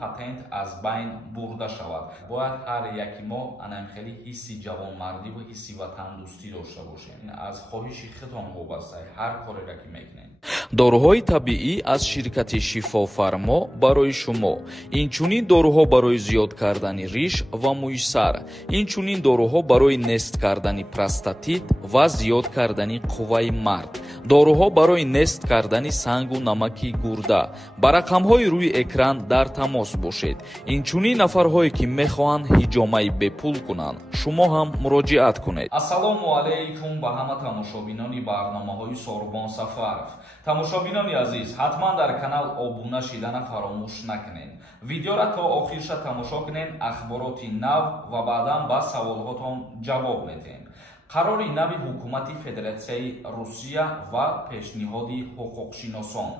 патент аз байн бурда шавад. Бояд ҳар яки мо анам хеле ҳисси ҷавонмардӣ ва ҳисси ватандӯстӣ дошта бошем. аз хоҳиши худтон вобаста ҳар кореро ки мекунем. доруҳои табиӣ аз ширкати шифофармо барои шумо. инчунин доруҳо барои зиёд кардани риш ва мӯи сар. инчунин доруҳо барои нест кардани простатит ва зиёд кардани қувваи мард. доруҳо барои нест кардани сангу намаки гурда. ба рақамҳои рӯи экран дар тамос бошед. инчунин нафарҳое ки мехоҳанд ҳиҷомаи бепул кунанд, шумо ҳам муроҷиат кунед. ассалому алайкум ба ҳама тамошобинони барномаҳои Сорбон Сафаров. тамошобинони азиз, ҳатман дар канал обуна шидана фаромӯш накунед. видеоро то охирша тамошо кунед, ахбороти нав ва баъдан ба саволҳотон ҷавоб медиҳем. қарори нави ҳукумати Федератсияи Русия ва пешниҳоди ҳуқуқшиносон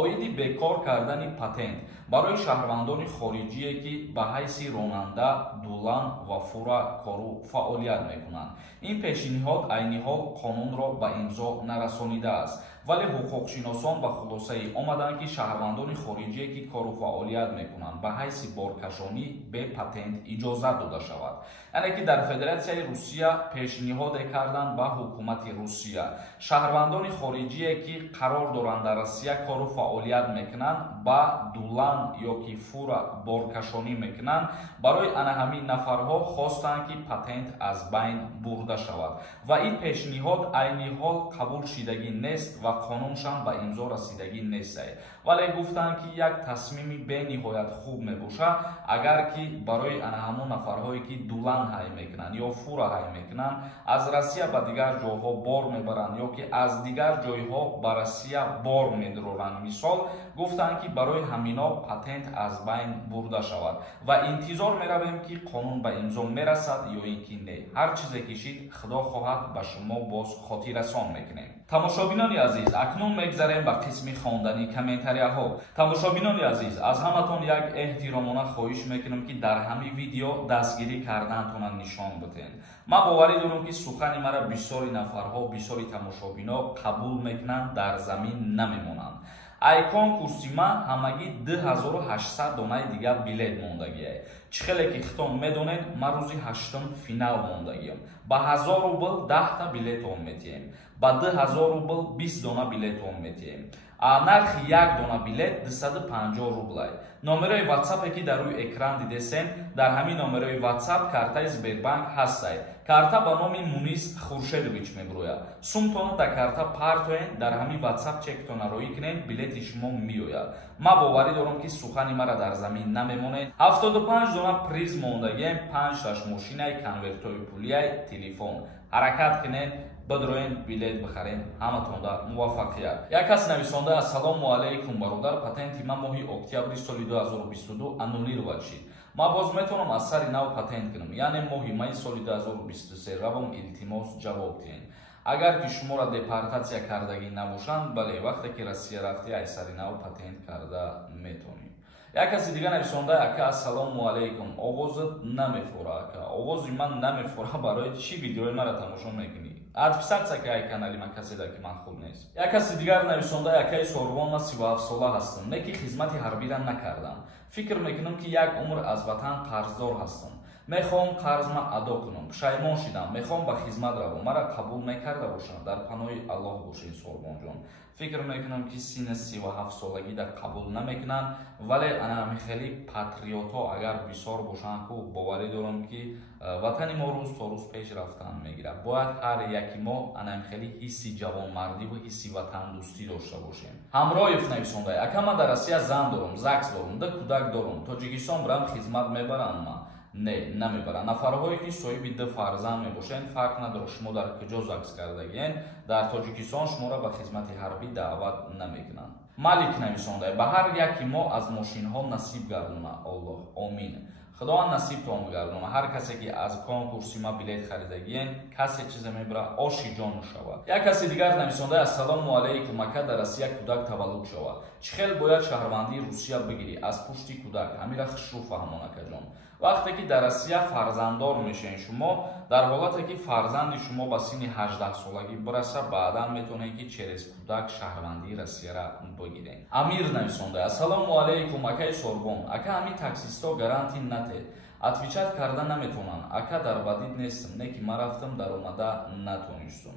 оиди бекор кардани патент барои шаҳрвандони хориҷие ки ба ҳайси ронанда, дулан ва фура кору фаъолият мекунанд. ин пешниҳод айни ҳол қонунро ба имзо нарасонидааст, вале ҳуқуқшиносон ба хулосаи омаданд ки шаҳрвандони хориҷие ки кору фаъолият мекунанд ба ҳайси боркашонӣ бе патент иҷозат дода шавад. яъне ки дар Федератсияи Русия пешниҳоде карданд ба ҳукумати Русия шаҳрвандони хориҷие ки қарор доранд дар Русия кору фаъолият мекунанд ба дулан ё ки фура боркашонӣ мекунанд, барои ана ҳамин нафарҳо хостанд ки патент аз байн бурда шавад ва ин пешниҳод айни ҳол қабул шидагӣ нест ва қонуншан ба имзо расидагӣ нестае, вале гуфтанд ки як тасмими бениҳоят хуб мебошад агар ки барои ана ҳамон нафарҳое ки дулан ҳай мекунанд ё фура ҳай мекунанд аз Россия ба дигар ҷойҳо бор мебаранд ё ки аз дигар ҷойҳо ба Россия бор медоранд. мисол гуфтанд ки барои ҳамино патент аз байн бурда шавад ва интизор меравем ки қонун ба имзо мерасад ё ин ки не. ҳар чизе кишид худо хоҳад ба шумо боз хотиррасон мекунем. тамошобинони азиз, акнун мегзарем ба қисми хондани комментарияҳо. тамошобинони азиз, аз ҳаматон як эҳтиромона хоҳиш мекунам ки дар ҳамин видео дастгирӣ карданатона нишон битен. ман боварӣ дорам ки сухани мара бисёри нафарҳо, бисёри тамошобино қабул мекунанд, дар замин намемонанд. ай конкурси ман ҳамагӣ 2800 донаи дигар билет мондагиае. чӣ хеле ки хитон медонед, ман рӯзи 8 финал мондагиам. ба 1000 рубл 10 та билетон метиҳем, ба 2000 рубл 20 дона билетон метиҳем. нархи як дона билет 250 рублай. номерои ватсапе ки дар рӯи экран дидесен, дар ҳамин номерои ватсап картаи Сбербанк ҳастае. карта ба номи Мунис Хуршедович мебирояд. сумтона дар карта партоен, дар ҳамин ватсап чектона роӣ кунед, билети шумо меояд. ман боварӣ дорам ки сухани мара дар замин намемонед. 75 дона приз мондагием, 5 мошинаи конвертои пулияй, телефон. ҳаракат кунед, бадроен билет бихарем. ҳаматонда муваффақият. як кас нависонда: ассалому алайкум бародар, патенти ман моҳи октябри соли 2022 аннулировад шид. ман боз метавонам аз сари нав патент кунам, яъне моҳи майи соли 2023 равам илтимос ҷавоб диҳем. агар ки шуморо депортатсия кардагӣ набошанд, бале вақте ки Россия рафтӣ аз сари нав патент карда метавонӣ. як каси дигар нависонда: ака ассалому алайкум, овозат намефора ака. овози ман намефора, барои чӣ видеои маро тамошо мекунӣ? адписатсия ки ай канали ман каседа ки ман хуб нест. як каси дигар нависонда: акаи Сорбон, ман 37 сола ҳастам, не ки хизмати ҳарбира накардам. фикр мекунам ки як умр аз ватан қарздор ҳастам. мехоҳам қарзма адо кунам. пушаймон шидам, мехоҳам ба хизмат равам. маро қабул мекарда бошанд. дар паноҳи Аллоҳ бошед Сорбонҷон. фикр мекунам ки синни 37 солагӣ да қабул намекунанд, вале ана хеле патриотҳо агар бисёр бошанд, ку боварӣ дорам ки ватани мо рӯз то рӯз пеш рафтан мегирад. бояд ҳар яки мо ана хеле ҳисси ҷавонмардӣ ва ҳисси ватандӯстӣ дошта бошем. ҳамроев нависонда: ака ман дар Россия зан дорам, ЗАГС дорам, да кӯдак дорам. Тоҷикистон бирам хизмат мебаранд ман? не, намебаранд. нафарҳое ки соҳиби 2 фарзанд мебошанд, фарқ надорад шумо дар куҷо ЗАГС кардагиен, дар Тоҷикистон шуморо ба хизмати ҳарбӣ даъват намекунанд. малик нависонда: ба ҳар яки мо аз мошинҳо насиб гардона Аллоҳ, омин. خداوند نصیبتون بگردونه. هر کسی که از کنکورسی ما بلیت خریدگین کسی چیز میبره آشی جان شود. یک کسی دیگر نویسنده السلام علیکم اکا در روسیه کودک تولد شود. چخیل باید شهروندی روسیه بگیری از پشتی کودک. همین را خشرو فهمون اکا جان. وقتی که در روسیه فرزنددار میشین شما در حالتی که فرزند شما با سن 18 سالگی برسه بعدا میتونین که چرس کودک شهروندی روسیه را بگیرین. امیر نویسنده السلام علیکم اکای سوربون اکا همین تاکسیستا گارانتی نده отвечать کردن نمیتونن اکا در بدید نیستم نه که من رفتم در اومده نتونستم.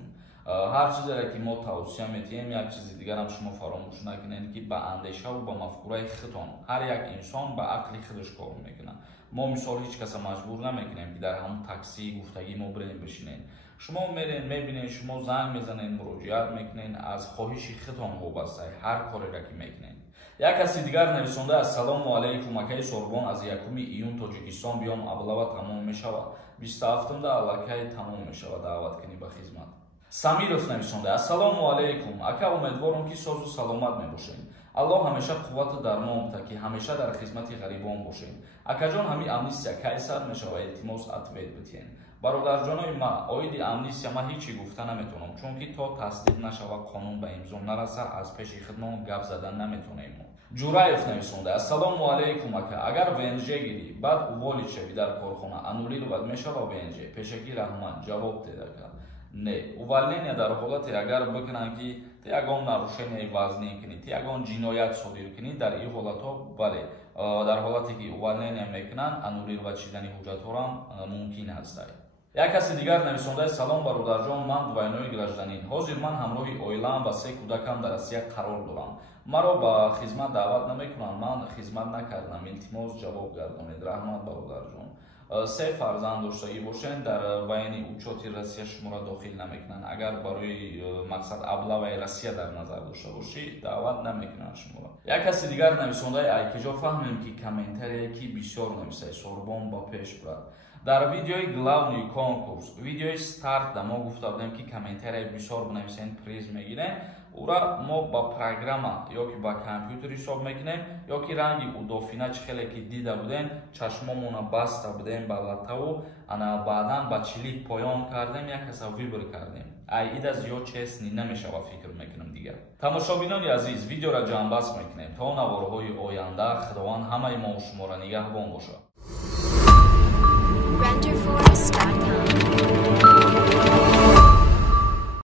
هر چیزی را که ما توصیه میتیم یک چیز دیگر هم شما فراموش نکنین که با اندیشه و با مفکوره خودتون هر یک انسان با عقل خودش کار میکنه. ما مثال هیچ کس مجبور نمیکنیم که در همون تاکسی گفتگی ما بریم بشینین. شما میرین میبینین شما زنگ میزنین مراجعت میکنین از خواهش خودتون وابسته هر کاری را که میکنین. یک کسی دیگر نویسنده السلام علیکم اکای سوربون از 1 ایون تاجیکستان بیام ابلوا تمام میشود 27 دا الکی تمام میشود دعوت کنی به خدمت. سمیرов نویسنده السلام علیکم اکا امیدوارم که ساز و سلامت میباشین. الله همیشه قوت درمان بده که همیشه در خدمت غریبان باشین. اکا جان همین امنیستیا کیسر میشود التماس اتوید بتین. برادر جانای ما آید امنیستیا ما هیچی گفته نمیتونم چون که تا تصدیق نشود قانون به امضا نرسه از پیش خدمت گپ زدن نمیتونیم. جورایف نویسنده السلام علیکم اکا اگر ونج گیری بعد اووالی شوی در کارخانه انولیر بعد میشه با ونج پیشکی رحمان جواب بده که نه увольнение در حالتی اگر بکنن که یگان нарушение وزنی کنید یگان جنایت صادر کنید در این حالت ها بله در حالتی که увольнение میکنن انولیر و چیدن حجت ها هم ممکن هست. یک کسی دیگر نویسنده سلام برادر جان من دوینوی گражданин حاضر من همراهی اویلام و 3 کودکم در روسیه قرار دارم. مرا با خدمت دعوت نمیکنن من خدمت نکردم التماس جواب گردانید رحمت برادر جان. 3 فرزند داشته باشین در وین اوچاتی روسیه شما را داخل نمیکنن. اگر برای مقصد ابلوای روسیه در نظر داشته باشی دعوت نمیکنن شما را. یک کسی دیگر نویسنده ایکجا فهمیم که کامنتری کی بسیار نمیشه سوربون با پیش برد. در ویدیوی главный конкурс ویدیوی старт ما گفته بودیم که کامنتری بسیار بنویسین پریز میگیرن او را ما با پروگرام یا که با کامپیوتر حساب میکنیم یا که رنگی اودافینه چخیلی که دیده بودین چشممون بسته بودیم بالاتر و انا بعدا با چلیک پایان کردیم یک کسا ویبر کردیم ایده زیاد چیزی نمیشه و فکر میکنم دیگر. تماشابینان عزیز ویدیو را جنبست میکنیم تا نوارهای آینده خداوند همه ما و شما را نگهبان باشه.